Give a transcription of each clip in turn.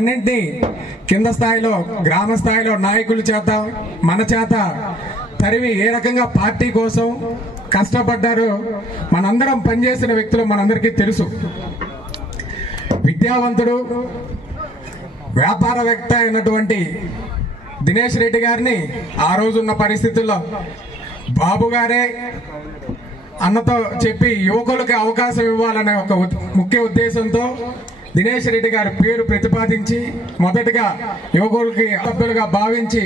వాటన్నింటినీ కింద స్థాయిలో గ్రామ స్థాయిలో నాయకుల చేత మన చేత తరివి ఏ రకంగా పార్టీ కోసం కష్టపడ్డారో మనందరం పనిచేసిన వ్యక్తులు మనందరికీ తెలుసు. విద్యావంతుడు వ్యాపారవేత్త అయినటువంటి దినేష్ రెడ్డి గారిని ఆ రోజున్న పరిస్థితుల్లో బాబు గారే అన్నతో చెప్పి యువకులకి అవకాశం ఇవ్వాలనే ఒక ముఖ్య ఉద్దేశంతో దినేష్ రెడ్డి గారి పేరు ప్రతిపాదించి మొదటగా యువకులకి సభ్యులుగా భావించి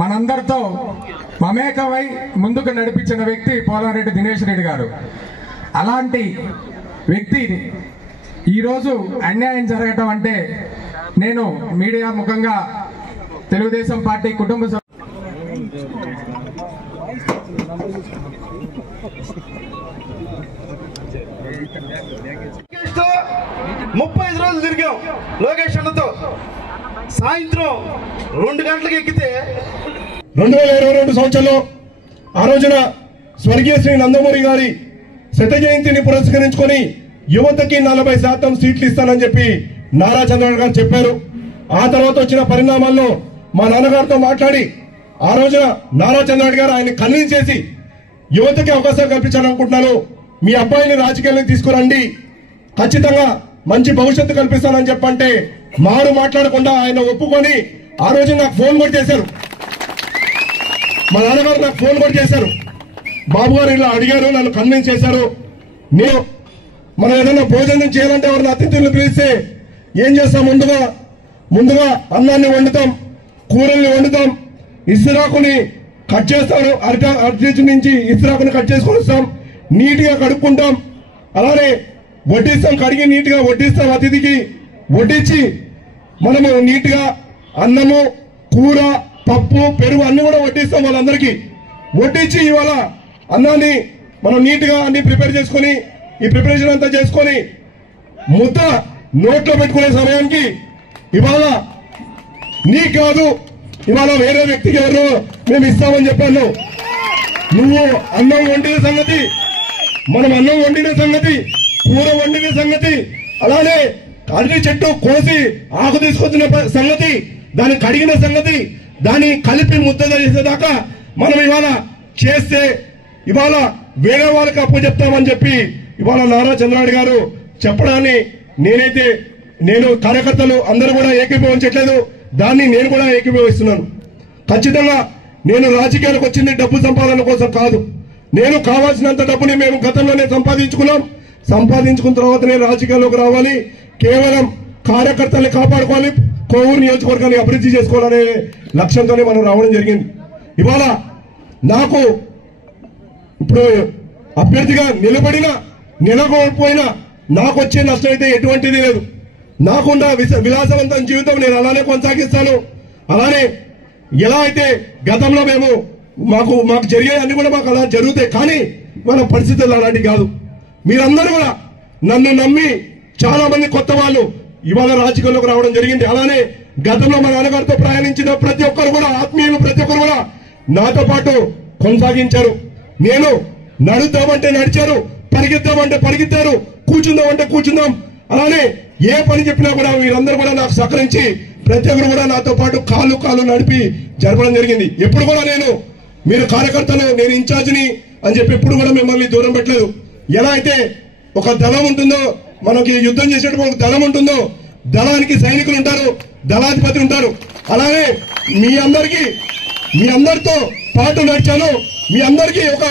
మనందరితో మమేకమై ముందుకు నడిపించిన వ్యక్తి పోలంరెడ్డి దినేష్ రెడ్డి గారు. అలాంటి వ్యక్తి ఈరోజు అన్యాయం జరగటం అంటే నేను మీడియా ముఖంగా తెలుగుదేశం పార్టీ కుటుంబ 35 రోజులు తిరిగాం లోకేష్ అన్నతో. సాయంత్రం 2 గంటలకు ఎక్కితే 2022 సంవత్సరంలో ఆ రోజున స్వర్గీయ శ్రీ నందమూరి గారి శత జయంతిని పురస్కరించుకొని యువతకి 40% సీట్లు ఇస్తానని చెప్పి నారా చంద్రబాబు గారు చెప్పారు. ఆ తర్వాత వచ్చిన పరిణామాల్లో మా నాన్నగారితో మాట్లాడి ఆ రోజున నారా చంద్రబాబు గారు ఆయన కన్విన్స్ చేసి యువతకి అవకాశం కల్పించాలనుకుంటున్నాను, మీ అబ్బాయిని రాజకీయాలకు తీసుకురండి, ఖచ్చితంగా మంచి భవిష్యత్తు కల్పిస్తానని చెప్పంటే మారు మాట్లాడకుండా ఆయన ఒప్పుకొని ఆ రోజు నాకు ఫోన్ కూడా చేశారు. మా నాన్నగారు నాకు ఫోన్ కూడా చేశారు. బాబు గారు ఇలా అడిగారు, నన్ను కన్విన్స్ చేశారు. నేను మనం ఏదైనా భోజనం చేయాలంటే ఎవరిని అతిథులను పిలిస్తే ఏం చేస్తాం, ముందుగా అన్నాన్ని వండుతాం, కూరల్ని వండుతాం, ఇసురాకుని కట్ చేస్తాను, అరటి నుంచి ఇసురాకుని కట్ చేసుకొని వస్తాం, నీట్ గా కడుక్కుంటాం, అలానే వడ్డిస్తాం, కడిగి నీట్ గా వడ్డిస్తాం, అతిథికి వడ్డించి మనము నీట్ గా అన్నము, కూర, పప్పు, పెరుగు అన్ని కూడా వడ్డిస్తాం. వాళ్ళందరికీ వడ్డించి ఇవాళ అన్నాన్ని మనం నీట్ గా అన్ని ప్రిపేర్ చేసుకుని ఈ ప్రిపరేషన్ అంతా చేసుకొని ముద్ద నోట్లో పెట్టుకునే సమయానికి ఇవాళ నీకు కాదు, ఇవాళ వేరే వ్యక్తికి ఎవరు మేము ఇస్తామని చెప్పాను. నువ్వు అన్నం వండిన సంగతి, మనం అన్నం వండిన సంగతి, కూర వండిన సంగతి, అలానే అరటి చెట్టు కోసి ఆకు తీసుకొచ్చిన సంగతి, దాన్ని కడిగిన సంగతి, దాన్ని కలిపి ముద్ద చేసేదాకా మనం ఇవాళ చేస్తే ఇవాళ వేరే వాళ్ళకి అప్పు చెప్తామని చెప్పి ఇవాళ నారా చంద్రబాబు గారు చెప్పడాన్ని నేను కార్యకర్తలు అందరూ కూడా ఏకీభవించట్లేదు, దాన్ని నేను కూడా ఏకీభవిస్తున్నాను. ఖచ్చితంగా నేను రాజకీయాలకు వచ్చింది డబ్బు సంపాదన కోసం కాదు. నేను కావాల్సినంత డబ్బుని మేము గతంలోనే సంపాదించుకున్నాం. సంపాదించుకున్న తర్వాతనే రాజకీయాల్లోకి రావాలి. కేవలం కార్యకర్తల్ని కాపాడుకోవాలి, కోవూరు నియోజకవర్గాన్ని అభివృద్ధి చేసుకోవాలనే లక్ష్యంతోనే మనం రావడం జరిగింది. ఇవాళ నాకు ఇప్పుడు అభ్యర్థిగా నిలబడిపోయినా నాకు వచ్చే నష్టం అయితే ఎటువంటిది లేదు. నాకున్న విలాసవంతం జీవితం నేను అలానే కొనసాగిస్తాను. అలానే ఎలా అయితే గతంలో మాకు జరిగాయి అన్ని కూడా మాకు అలా జరుగుతాయి. కానీ మన పరిస్థితులు అలాంటివి కాదు. మీరందరూ కూడా నన్ను నమ్మి చాలా మంది కొత్త వాళ్ళు ఇవాళ రాజకీయాల్లోకి రావడం జరిగింది. అలానే గతంలో మా నాన్నగారితో ప్రయాణించిన ప్రతి ఒక్కరు కూడా ఆత్మీయులు ప్రతి ఒక్కరు కూడా నాతో పాటు కొనసాగించారు. నేను నడుద్దామంటే నడిచారు, పరిగెత్తామంటే పరిగెత్తారు, కూర్చుందామంటే కూర్చుందాం. అలానే ఏ పని చెప్పినా కూడా వీరందరూ కూడా నాకు సహకరించి ప్రతి ఒక్కరు కూడా నాతో పాటు కాలు నడిపి జరపడం జరిగింది. ఎప్పుడు కూడా మీరు కార్యకర్తలు, నేను ఇన్ఛార్జిని అని చెప్పి ఎప్పుడు కూడా మిమ్మల్ని దూరం పెట్టలేదు. ఎలా అయితే ఒక దళం ఉంటుందో, మనకి యుద్ధం చేసేటప్పుడు ఒక దళం ఉంటుందో, దళానికి సైనికులు ఉంటారు, దళాధిపతి ఉంటారు. అలానే మీ అందరితో పాటు నడిచాను. మీ అందరికీ ఒక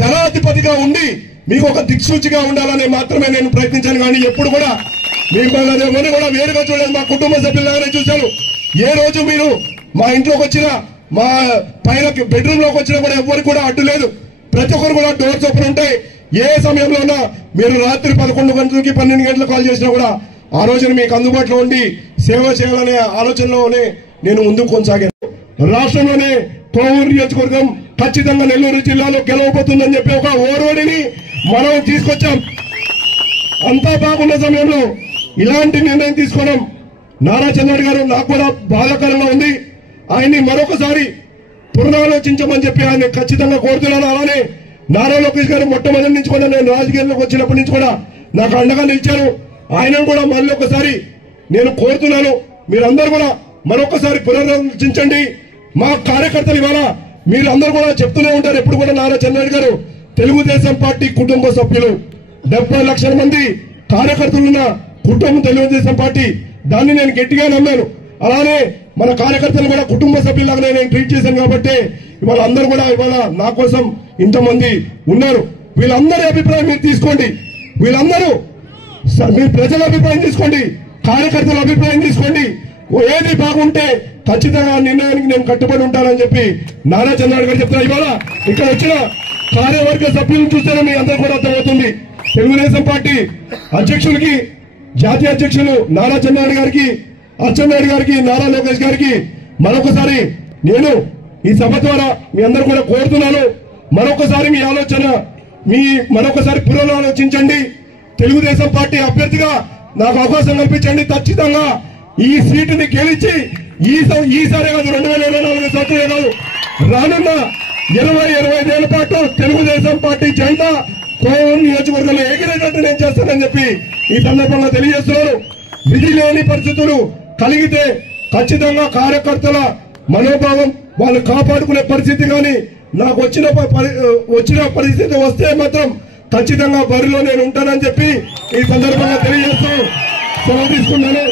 దళాధిపతిగా ఉండి మీకు ఒక దిక్సూచిగా ఉండాలని మాత్రమే నేను ప్రయత్నించాను. కానీ ఎప్పుడు కూడా మిమ్మల్ని కూడా వేరుగా చూడలేదు, మా కుటుంబ సభ్యులాగానే చూశాను. ఏ రోజు మీరు మా ఇంట్లోకి వచ్చినా, మా పైన బెడ్రూమ్ లోకి వచ్చినా కూడా ఎవరికి కూడా అడ్డు లేదు. ప్రతి ఒక్కరు కూడా డోర్స్ ఓపెన్ ఉంటాయి. ఏ సమయంలో ఉన్నా మీరు రాత్రి 11 గంటలకి 12 గంటలకు కాల్ చేసినా కూడా ఆ రోజున మీకు అందుబాటులో ఉండి సేవ చేయాలనే ఆలోచనలోనే నేను ముందుకు కొనసాగాను. రాష్ట్రంలోనే కోవూరు నియోజకవర్గం ఖచ్చితంగా నెల్లూరు జిల్లాలో గెలవబోతుందని చెప్పి ఒక ఓరోడిని మనం తీసుకొచ్చాం. అంతా బాగున్న సమయంలో ఇలాంటి నిర్ణయం తీసుకోవడం నారా చంద్రబాబు గారు నాకు కూడా బాధాకరంగా ఉంది. ఆయన్ని మరొకసారి పునరాలోచించమని చెప్పి ఆయన ఖచ్చితంగా కోరుతున్నాను. అలానే నారా లోకేష్ గారు మొట్టమొదటి నుంచి కూడా నేను రాజకీయాల్లోకి వచ్చినప్పటి నుంచి కూడా నాకు అండగా నిలిచారు. ఆయనను కూడా మళ్ళీ ఒకసారి నేను కోరుతున్నాను. మీరందరూ కూడా మరొకసారి పునరాలోచించండి. మా కార్యకర్తలు ఇవాళ మీరందరూ కూడా చెప్తూనే ఉంటారు ఎప్పుడు కూడా, నారా చంద్రబాబు గారు తెలుగుదేశం పార్టీ కుటుంబ సభ్యులు 70 లక్షల మంది కార్యకర్తలున్న కుటుంబం తెలుగుదేశం పార్టీ. దాన్ని నేను గట్టిగా నమ్మాను. అలానే మన కార్యకర్తలు కూడా కుటుంబ సభ్యులాగానే నేను ట్రీట్ చేశాను కాబట్టి ఇవాళ అందరూ కూడా ఇవాళ నా కోసం ఇంతమంది ఉన్నారు. వీళ్ళందరి అభిప్రాయం మీరు తీసుకోండి. వీళ్ళందరూ మీ ప్రజల అభిప్రాయం తీసుకోండి, కార్యకర్తల అభిప్రాయం తీసుకోండి. ఏది బాగుంటే ఖచ్చితంగా నిర్ణయానికి నేను కట్టుబడి ఉంటానని చెప్పి నారా చంద్రబాబు గారు చెప్తున్నారు. ఇవాళ ఇక్కడ వచ్చిన కార్యవర్గ సభ్యులను చూస్తేనే మీ అందరూ కూడా అర్థమవుతుంది. తెలుగుదేశం పార్టీ అధ్యక్షులకి, జాతీయ అధ్యక్షులు నారా చంద్రబాబు గారికి, అచ్చెన్నాయుడు గారికి, నారా లోకేష్ గారికి మరొకసారి నేను ఈ సభ ద్వారా మీ అందరూ కూడా కోరుతున్నాను. మరొకసారి మీ ఆలోచన మరొకసారి పునరాలోచించండి. తెలుగుదేశం పార్టీ అభ్యర్థిగా నాకు అవకాశం కల్పించండి. ఖచ్చితంగా ఈ సీటుని గెలిచి ఈసారి కాదు 2024 సంవత్సరం కాదు, రానున్న 20-25 ఏళ్ల పాటు తెలుగుదేశం పార్టీ జెండా కోవూరు నియోజకవర్గంలో ఎగిరేటట్టు నేను చేస్తానని చెప్పి ఈ సందర్భంగా తెలియజేస్తున్నారు. విధి లేని పరిస్థితులు కలిగితే ఖచ్చితంగా కార్యకర్తల మనోభావం వాళ్ళు కాపాడుకునే పరిస్థితి కానీ నాకు వచ్చిన పరిస్థితి వస్తే మాత్రం ఖచ్చితంగా బరిలో నేను ఉంటానని చెప్పి ఈ సందర్భంగా తెలియజేస్తూ సెలవు తీసుకున్నాను.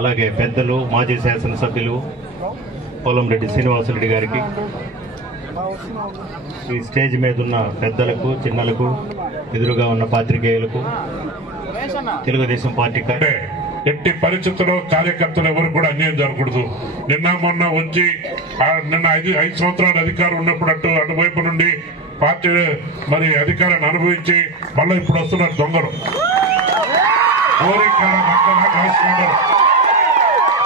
అలాగే పెద్దలు మాజీ శాసనసభ్యులు పోలంరెడ్డి శ్రీనివాసరెడ్డి గారికి, ఈ స్టేజ్ మీద ఉన్న పెద్దలకు, చిన్నలకు, ఎదురుగా ఉన్న పాత్రికేయులకు, తెలుగుదేశం పార్టీ ఎట్టి పరిస్థితుల్లో కార్యకర్తలు ఎవరు కూడా అన్యాయం జరగకూడదు. నిన్న మొన్న వచ్చి నిన్న 5 సంవత్సరాలు అధికారం ఉన్నప్పుడు అటువైపు నుండి పార్టీ మరి అధికారాన్ని అనుభవించి మళ్ళీ ఇప్పుడు వస్తున్నారు దొంగలు.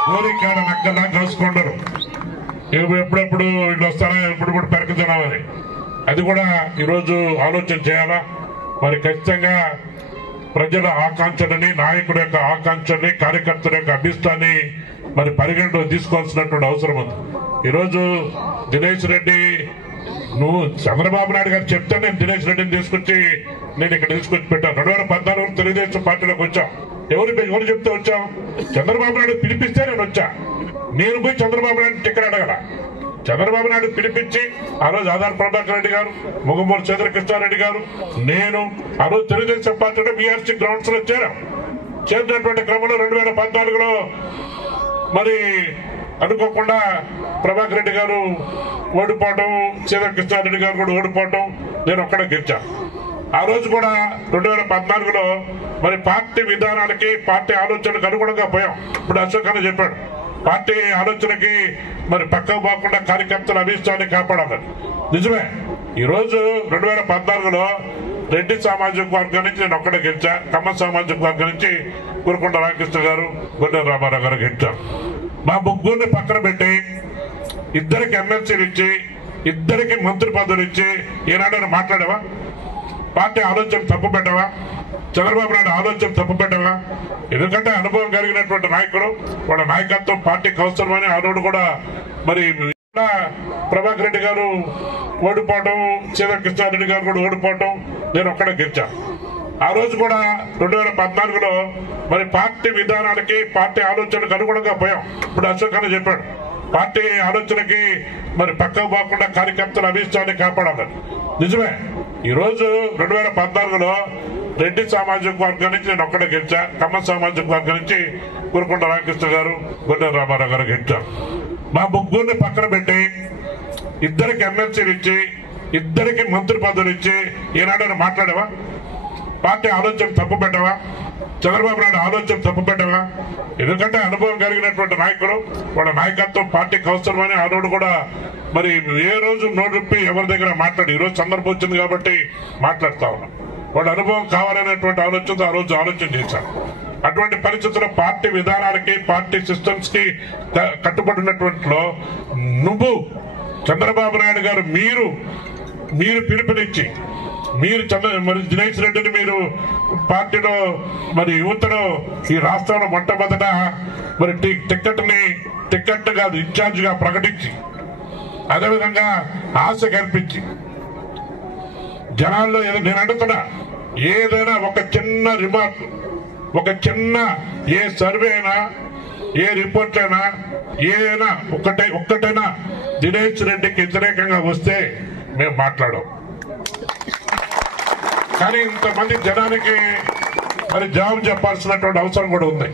గోరికాడ నక్కలా కాసుకుంటారు. ఎప్పుడెప్పుడు వీళ్ళు వస్తారా, ఎప్పుడు పెరగతున్నామని. అది కూడా ఈరోజు ఆలోచన చేయాలా. మరి ఖచ్చితంగా ప్రజల ఆకాంక్షలని, నాయకుడి యొక్క ఆకాంక్షని, కార్యకర్తల యొక్క అభిష్టాన్ని మరి పరిగణలో తీసుకోవాల్సినటువంటి అవసరం ఉంది. ఈరోజు దినేష్ రెడ్డి, నువ్వు చంద్రబాబు నాయుడు గారు చెప్తే నేను దినేష్ రెడ్డిని నేను ఇక్కడ తీసుకొచ్చి పెట్టాను. 2014 తెలుగుదేశం పార్టీలోకి వచ్చాం. ఎవరు చెప్తే వచ్చాం? చంద్రబాబు నాయుడు పిలిపిస్తే నేను వచ్చా. నేను పోయి చంద్రబాబు నాయుడు టికెట్ అడగల. చంద్రబాబు నాయుడు పిలిపించి ఆ రోజు ఆధార్ ప్రభాకర్ రెడ్డి గారు, ముగమూరు చంద్రకృష్ణారెడ్డి గారు, నేను ఆ రోజు తెలుగుదేశం పార్టీలో బీఆర్సీ గ్రౌండ్స్ లో చేరినటువంటి క్రమంలో 2014లో మరి అనుకోకుండా ప్రభాకర్ రెడ్డి గారు ఓడిపోవడం, చంద్రకృష్ణారెడ్డి గారు కూడా ఓడిపోవడం, నేను ఒక్కడే గెలిచాను. ఆ రోజు కూడా 2014లో మరి పార్టీ విధానాలకి, పార్టీ ఆలోచనకు అనుగుణంగా పోయాం. ఇప్పుడు అశోక్ అని చెప్పాడు, పార్టీ ఆలోచనకి మరి పక్కకు పోకుండా కార్యకర్తల అభిష్టాన్ని కాపాడాలని. నిజమే. ఈరోజు 2014లో రెడ్డి సామాజిక వర్గం నుంచి నేను ఒక్కడే గెలిచా. కమ్మ సామాజిక వర్గం నుంచి గురుకొండ రామకృష్ణ గారు, గొడ్డెల రామారావు గారు గెలిచారు. మా ముగ్గురిని పక్కన పెట్టి ఇద్దరికి ఎమ్మెల్సీలు ఇచ్చి, ఇద్దరికి మంత్రి పదవులు ఇచ్చి ఏనాడైనా మాట్లాడావా? పార్టీ ఆలోచన తప్పు పెట్టావా? చంద్రబాబు నాయుడు ఆలోచన తప్పు పెట్టావా? ఎందుకంటే అనుభవం కలిగినటువంటి నాయకుడు, వాళ్ళ నాయకత్వం పార్టీకి అవసరమని ఆ రోజు కూడా మరి ప్రభాకర్ రెడ్డి గారు ఓడిపోవడం, చంద్రకృష్ణారెడ్డి గారు కూడా ఓడిపోవడం, నేను ఒక్కడే గెలిచాను. ఆ రోజు కూడా 2014లో మరి పార్టీ విధానాలకి, పార్టీ ఆలోచనకు అనుగుణంగా పోయాం. ఇప్పుడు అశోక్ అని చెప్పాడు, పార్టీ ఆలోచనకి మరి పక్కకు పోకుండా కార్యకర్తల అభిష్టాన్ని కాపాడాలని. నిజమే. ఈరోజు 2014లో రెడ్డి సామాజిక వర్గం నుంచి నేను ఒక్కడే గెలిచా. కమ్మ సామాజిక వర్గం నుంచి గురుకొండ రామకృష్ణ గారు, గొడ్డెల రామారావు గారు గెలిచారు. మా ముగ్గురిని పక్కన పెట్టి ఇద్దరికి ఎమ్మెల్సీలు ఇచ్చి, ఇద్దరికి మంత్రి పదవులు ఇచ్చి ఏనాడైనా మాట్లాడావా? పార్టీ ఆలోచన తప్పు పెట్టావా? చంద్రబాబు నాయుడు ఆలోచన తప్పు పెట్టావా? ఎందుకంటే అనుభవం కలిగినటువంటి నాయకుడు, వాళ్ళ నాయకత్వం పార్టీకి అవసరమని ఆ రోజు కూడా మరి ఏ రోజు నోటిప్పి ఎవరి దగ్గర మాట్లాడి, ఈరోజు సందర్భం వచ్చింది కాబట్టి మాట్లాడుతా ఉన్నాం. వాళ్ళ అనుభవం కావాలనేటువంటి ఆలోచనతో ఆ రోజు ఆలోచన చేశారు. అటువంటి పరిస్థితుల్లో పార్టీ విధానాలకి, పార్టీ సిస్టమ్స్ కి కట్టుబడినటువంటిలో నువ్వు చంద్రబాబు నాయుడు గారు మీరు పిలుపునిచ్చి, మరి దినేష్ రెడ్డిని మీరు పార్టీలో మరి యువతలో ఈ రాష్ట్రంలో మొట్టమొదట మరి టికెట్ కాదు ఇన్ఛార్జ్ గా ప్రకటించి అదేవిధంగా ఆశ కల్పించి జనాల్లో నేను అడుగుతున్నా, ఏదైనా ఒక చిన్న రిమార్క్, ఒక చిన్న ఏ సర్వే అయినా, ఏ రిపోర్ట్ అయినా, ఏదైనా ఒక్కటైనా దినేష్ రెడ్డికి వ్యతిరేకంగా వస్తే మేము మాట్లాడం. కానీ ఇంతమంది జనానికి మరి జవాబు చెప్పాల్సినటువంటి అవసరం కూడా ఉంది.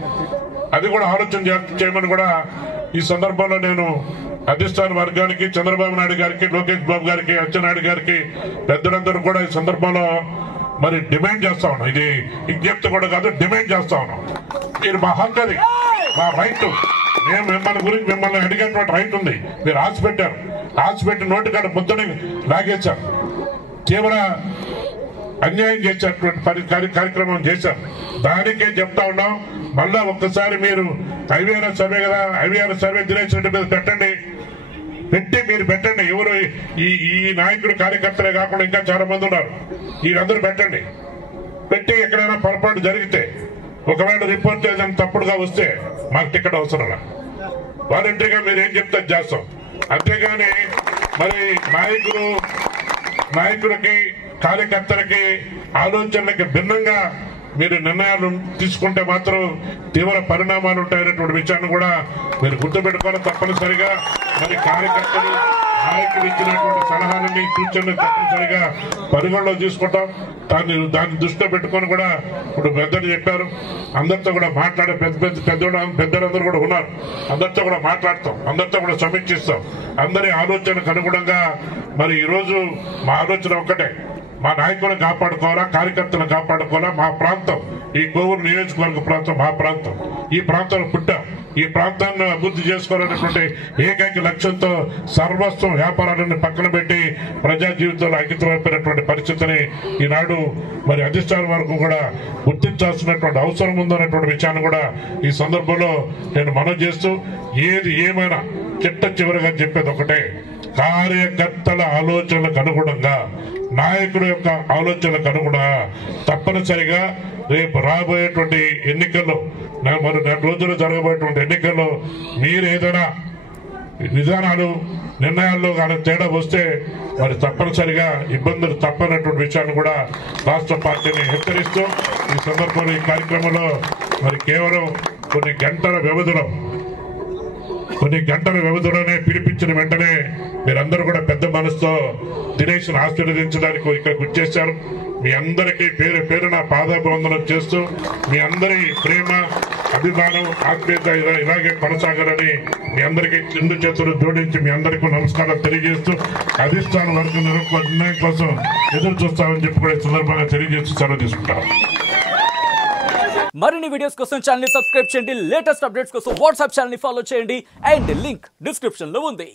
అది కూడా ఆలోచన చేయమని కూడా ఈ సందర్భంలో నేను అధిష్టాన వర్గానికి, చంద్రబాబు నాయుడు గారికి, లోకేష్ బాబు గారికి, అచ్చెన్నాయుడు గారికి, పెద్దలందరూ కూడా ఈ సందర్భంలో మరి డిమాండ్ చేస్తా ఉన్నాం. ఇది విజ్ఞప్తి కూడా కాదు, డిమాండ్ చేస్తా ఉన్నాం. మీరు మా హక్కు, అది మా రైట్. మేము మిమ్మల్ని అడిగేటువంటి రైట్ ఉంది. మీరు ఆశపెట్టారు, ఆశపెట్టి నోటికాడ ముద్దని లాగేశారు, తీవ్ర అన్యాయం చేసేటువంటి కార్యక్రమం చేశారు. దానికే చెప్తా ఉన్నాం. మళ్ళా ఒక్కసారి మీరు ఐవీఆర్ సర్వే కదా, ఐవీఆర్ సర్వే దినేష్ రెడ్డి మీద మీరు పెట్టండి. ఎవరు ఈ నాయకుడు కార్యకర్తలే కాకుండా ఇంకా చాలా మంది ఉన్నారు, వీళ్ళందరూ పెట్టి ఎక్కడైనా పొరపాటు జరిగితే, ఒకవేళ రిపోర్ట్ ఏదైనా తప్పుడుగా వస్తే మాకు టికెట్ అవసరం. వాలంటరీగా మీరు ఏం చెప్తే చేస్తాం. అంతేగాని మరి నాయకుడికి, కార్యకర్తలకి ఆలోచనలకి భిన్నంగా మీరు నిర్ణయాలు తీసుకుంటే మాత్రం తీవ్ర పరిణామాలు ఉంటాయనేటువంటి విషయాన్ని కూడా మీరు గుర్తుపెట్టుకోవాలి. తప్పనిసరిగా మరి కార్యకర్తలు, నాయకులు ఇచ్చినటువంటి సలహాలని, సూచనలు తప్పనిసరిగా పరిగణలో తీసుకుంటాం. దాన్ని దృష్టిలో పెట్టుకొని కూడా ఇప్పుడు పెద్దలు చెప్పారు, అందరితో కూడా మాట్లాడే పెద్దలందరూ కూడా ఉన్నారు. అందరితో కూడా మాట్లాడతాం, అందరితో కూడా సమీక్షిస్తాం. అందరి ఆలోచనకు అనుగుణంగా మరి ఈరోజు మా ఆలోచన ఒక్కటే, మా నాయకులను కాపాడుకోవాలా, కార్యకర్తలను కాపాడుకోవాలా. మా ప్రాంతం, ఈ కోవూరు నియోజకవర్గ ప్రాంతం మా ప్రాంతం. ఈ ప్రాంతంలో పుట్టాం, ఈ ప్రాంతాన్ని అభివృద్ధి చేసుకోవాలనేటువంటి ఏకైక లక్ష్యంతో సర్వస్వం, వ్యాపారాలను పక్కన పెట్టి ప్రజా జీవితంలో అంకితమైపోయినటువంటి పరిస్థితిని ఈనాడు మరి అధిష్టాన వరకు కూడా గుర్తించాల్సినటువంటి అవసరం ఉందనేటువంటి విషయాన్ని కూడా ఈ సందర్భంలో నేను మనవి చేస్తూ, ఏది ఏమైనా చివరిగా చెప్పేది ఒకటే, కార్యకర్తల ఆలోచనలకు అనుగుణంగా, నాయకుల యొక్క ఆలోచనలకు అనుగుణంగా తప్పనిసరిగా రేపు రాబోయేటువంటి ఎన్నికల్లో, మరి 2 రోజులు జరగబోయేటువంటి ఎన్నికల్లో మీరు ఏదైనా విధానాలు, నిర్ణయాల్లో కానీ తేడా వస్తే మరి తప్పనిసరిగా ఇబ్బందులు తప్పనటువంటి విషయాన్ని కూడా రాష్ట్ర పార్టీని హెచ్చరిస్తూ ఈ సందర్భంలో ఈ కార్యక్రమంలో మరి కేవలం కొన్ని గంటల వ్యవధిలోనే పిలిపించిన వెంటనే మీరందరూ కూడా పెద్ద మనసుతో దినేష్ను ఆశీర్వదించడానికి ఇక్కడ గుర్తించారు. మీ అందరికీ పేరున పాదాభివందనం చేస్తూ మీ అందరి ప్రేమ, అభిమానం, ఆత్మీయత ఇలాగే కొనసాగాలని మీ అందరికీ 2 చేతులు జోడించి మీ అందరికీ నమస్కారాలు తెలియజేస్తూ, అధిష్టాన వర్గ నిర్ణయం కోసం ఎదురు చూస్తామని చెప్పి కూడా సందర్భంగా తెలియజేస్తూ సెలవు తీసుకుంటాం. మరిన్ని వీడియోస్ కోసం ఛానల్ ని సబ్స్క్రైబ్ చేయండి. లేటెస్ట్ అప్డేట్స్ కోసం వాట్సాప్ ఛానల్ ని ఫాలో చేయండి. అండ్ లింక్ డిస్క్రిప్షన్ లో ఉంది.